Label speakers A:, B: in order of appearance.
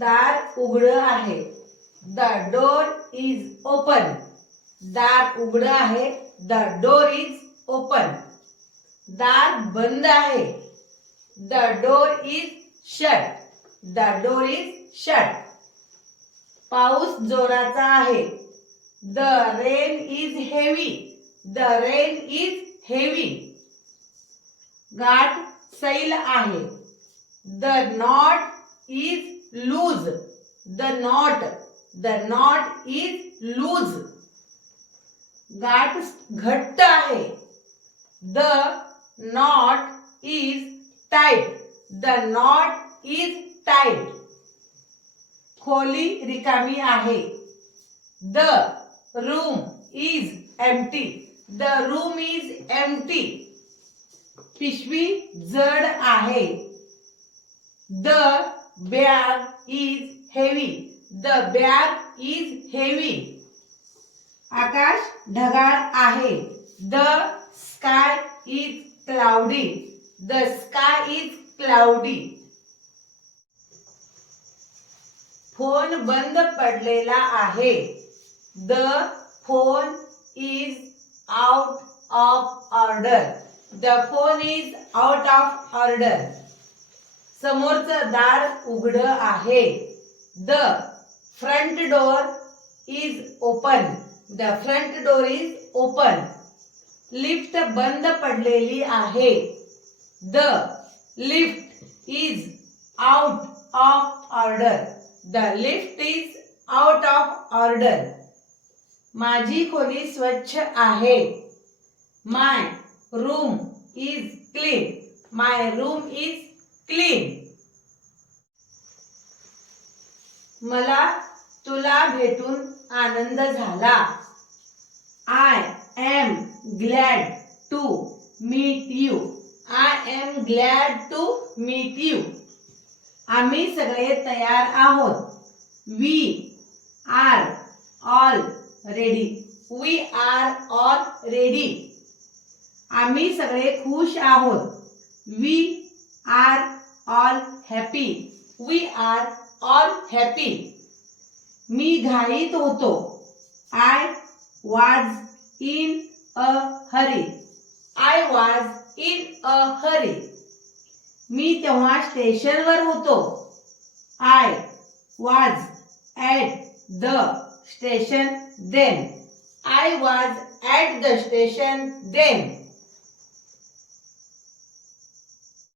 A: दार उघडं आहे. द डोर इज ओपन दार उघडं आहे. द डोर इज ओपन दार बंद आहे. The door is shut the door is shut पाऊस जोराचा आहे. The rain is heavy the rain is heavy गाठ सैल आहे. The knot is loose the knot the knot is loose गाठ घट्ट आहे the knot is tight the knot is tight खोली रिकामी आहे. The room is empty the room is empty पिशवी जड आहे. The bag is heavy the bag is heavy आकाश ढगाळ आहे. The sky is cloudy the sky is cloudy phone बंद पडलेला आहे. The phone is out of order the phone is out of order समोरचं दार उघड आहे. The front door is open the front door is open lift बंद पडलेली आहे. The lift is out of order the lift is out of order माझी खोली स्वच्छ आहे. My room is clean my room is clean. मला तुला भेटून आनंद झाला. I am glad to meet you I am glad to meet you आम्ही सगळे तयार आहोत. We are all ready we are all ready आम्ही सगळे खुश आहोत. We are all happy. We are all happy. मी घाईत होतो. I was in a hurry. I was in a hurry. मी तेव्हा स्टेशनवर होतो. I was at the station then. I was at the station then.